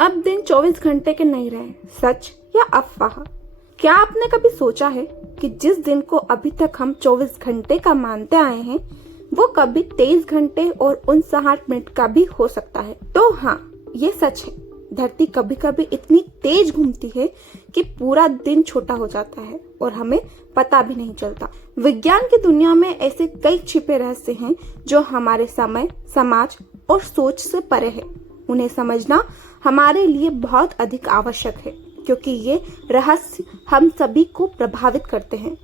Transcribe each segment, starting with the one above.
अब दिन 24 घंटे के नहीं रहे, सच या अफवाह? क्या आपने कभी सोचा है कि जिस दिन को अभी तक हम 24 घंटे का मानते आए हैं वो कभी 23 घंटे और 59 मिनट का भी हो सकता है? तो हाँ, ये सच है। धरती कभी कभी इतनी तेज घूमती है कि पूरा दिन छोटा हो जाता है और हमें पता भी नहीं चलता। विज्ञान की दुनिया में ऐसे कई छिपे रहस्य हैं जो हमारे समय, समाज और सोच से परे है। उन्हें समझना हमारे लिए बहुत अधिक आवश्यक है, क्योंकि ये रहस्य हम सभी को प्रभावित करते हैं।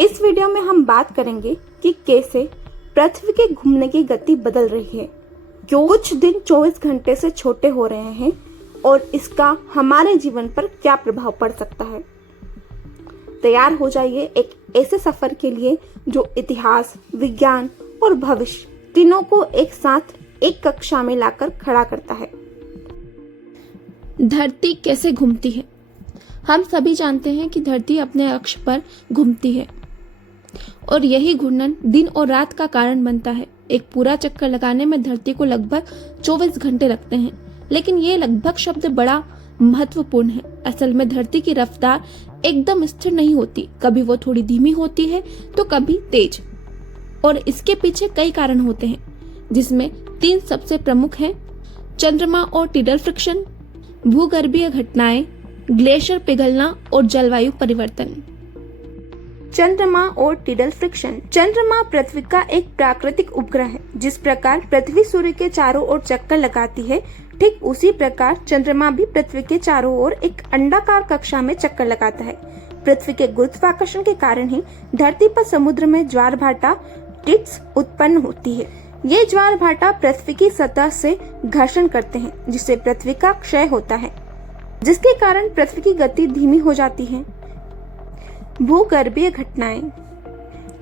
इस वीडियो में हम बात करेंगे कि कैसे पृथ्वी के घूमने की गति बदल रही है, क्यों कुछ दिन 24 घंटे से छोटे हो रहे हैं और इसका हमारे जीवन पर क्या प्रभाव पड़ सकता है। तैयार हो जाइए एक ऐसे सफर के लिए जो इतिहास, विज्ञान और भविष्य तीनों को एक साथ एक कक्षा में लाकर खड़ा करता है। धरती कैसे घूमती है? हम सभी जानते हैं कि धरती अपने अक्ष पर घूमती है और यही घूर्णन दिन और रात का कारण बनता है। एक पूरा चक्कर लगाने में धरती को लगभग 24 घंटे लगते हैं, लेकिन ये लगभग शब्द बड़ा महत्वपूर्ण है। असल में धरती की रफ्तार एकदम स्थिर नहीं होती, कभी वो थोड़ी धीमी होती है तो कभी तेज, और इसके पीछे कई कारण होते हैं, जिसमें 3 सबसे प्रमुख हैं: चंद्रमा और टिडल फ्रिक्शन, भूगर्भीय घटनाएं, ग्लेशियर पिघलना और जलवायु परिवर्तन। चंद्रमा और टिडल फ्रिक्शन। चंद्रमा पृथ्वी का एक प्राकृतिक उपग्रह है। जिस प्रकार पृथ्वी सूर्य के चारों ओर चक्कर लगाती है, ठीक उसी प्रकार चंद्रमा भी पृथ्वी के चारों ओर एक अंडाकार कक्षा में चक्कर लगाता है। पृथ्वी के गुरुत्वाकर्षण के कारण ही धरती पर समुद्र में ज्वार भाटा टिड्स उत्पन्न होती है। ये ज्वार भाटा पृथ्वी की सतह से घर्षण करते हैं, जिससे पृथ्वी का क्षय होता है, जिसके कारण पृथ्वी की गति धीमी हो जाती है। भूगर्भीय घटनाएं।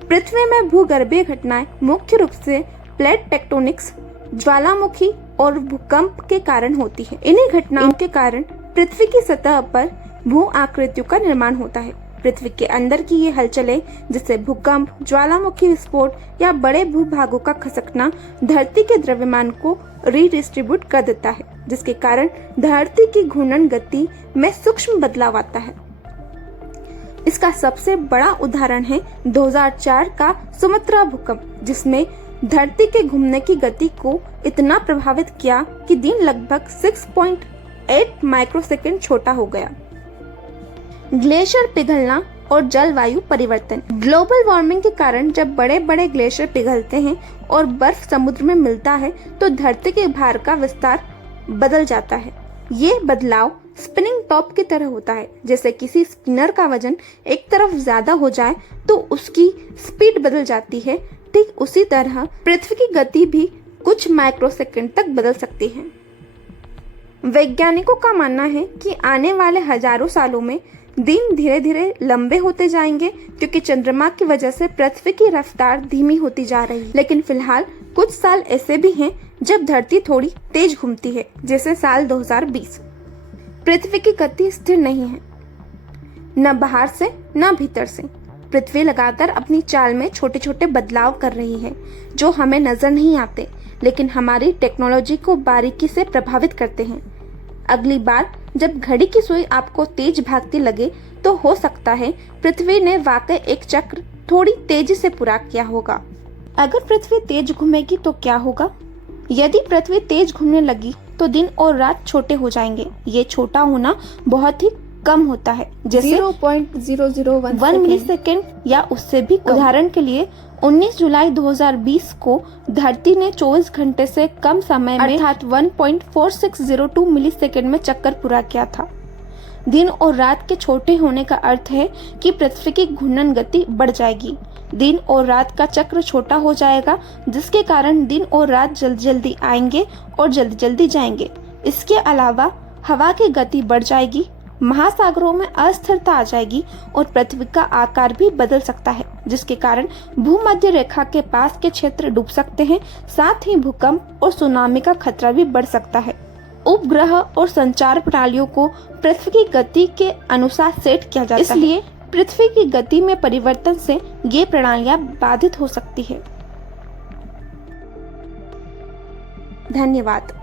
पृथ्वी में भूगर्भीय घटनाएं मुख्य रूप से प्लेट टेक्टोनिक्स, ज्वालामुखी और भूकंप के कारण होती है। इन्हीं घटनाओं के कारण पृथ्वी की सतह पर भू आकृतियों का निर्माण होता है। पृथ्वी के अंदर की ये हलचलें, जैसे भूकंप, ज्वालामुखी विस्फोट या बड़े भूभागों का खसकना, धरती के द्रव्यमान को रीडिस्ट्रीब्यूट कर देता है, जिसके कारण धरती की घूर्णन गति में सूक्ष्म बदलाव आता है। इसका सबसे बड़ा उदाहरण है 2004 का सुमत्रा भूकंप, जिसमें धरती के घूमने की गति को इतना प्रभावित किया कि दिन लगभग 6.8 माइक्रोसेकंड छोटा हो गया। ग्लेशियर पिघलना और जलवायु परिवर्तन। ग्लोबल वार्मिंग के कारण जब बड़े बड़े ग्लेशियर पिघलते हैं और बर्फ समुद्र में मिलता है तो धरती के भार का विस्तार बदल जाता है। ये बदलाव स्पिनिंग टॉप की तरह होता है। जैसे किसी स्पिनर का वजन एक तरफ ज्यादा हो जाए तो उसकी स्पीड बदल जाती है, ठीक उसी तरह पृथ्वी की गति भी कुछ माइक्रोसेकंड तक बदल सकती है। वैज्ञानिकों का मानना है कि आने वाले हजारों सालों में दिन धीरे धीरे लंबे होते जाएंगे, क्योंकि चंद्रमा की वजह से पृथ्वी की रफ्तार धीमी होती जा रही है। लेकिन फिलहाल कुछ साल ऐसे भी हैं जब धरती थोड़ी तेज घूमती है, जैसे साल 2020। पृथ्वी की गति स्थिर नहीं है, न बाहर से न भीतर से। पृथ्वी लगातार अपनी चाल में छोटे छोटे बदलाव कर रही है, जो हमें नजर नहीं आते, लेकिन हमारी टेक्नोलॉजी को बारीकी से प्रभावित करते हैं। अगली बार जब घड़ी की सुई आपको तेज भागती लगे तो हो सकता है पृथ्वी ने वाकई एक चक्र थोड़ी तेजी से पूरा किया होगा। अगर पृथ्वी तेज घूमेगी तो क्या होगा? यदि पृथ्वी तेज घूमने लगी तो दिन और रात छोटे हो जाएंगे। ये छोटा होना बहुत ही कम होता है, जैसे 0.001 मिलीसेकंड या उससे भी कम। उदाहरण के लिए 19 जुलाई 2020 को धरती ने 24 घंटे से कम समय में अर्थात 1.4602 मिलीसेकंड में चक्कर पूरा किया था। दिन और रात के छोटे होने का अर्थ है कि पृथ्वी की घूर्णन गति बढ़ जाएगी। दिन और रात का चक्र छोटा हो जाएगा, जिसके कारण दिन और रात जल्दी जल्दी आएंगे और जल्दी जल्दी जाएंगे। इसके अलावा हवा की गति बढ़ जाएगी, महासागरों में अस्थिरता आ जाएगी और पृथ्वी का आकार भी बदल सकता है, जिसके कारण भूमध्य रेखा के पास के क्षेत्र डूब सकते हैं। साथ ही भूकंप और सुनामी का खतरा भी बढ़ सकता है। उपग्रह और संचार प्रणालियों को पृथ्वी की गति के अनुसार सेट किया जाता है, इसलिए पृथ्वी की गति में परिवर्तन से ये प्रणालियां बाधित हो सकती है। धन्यवाद।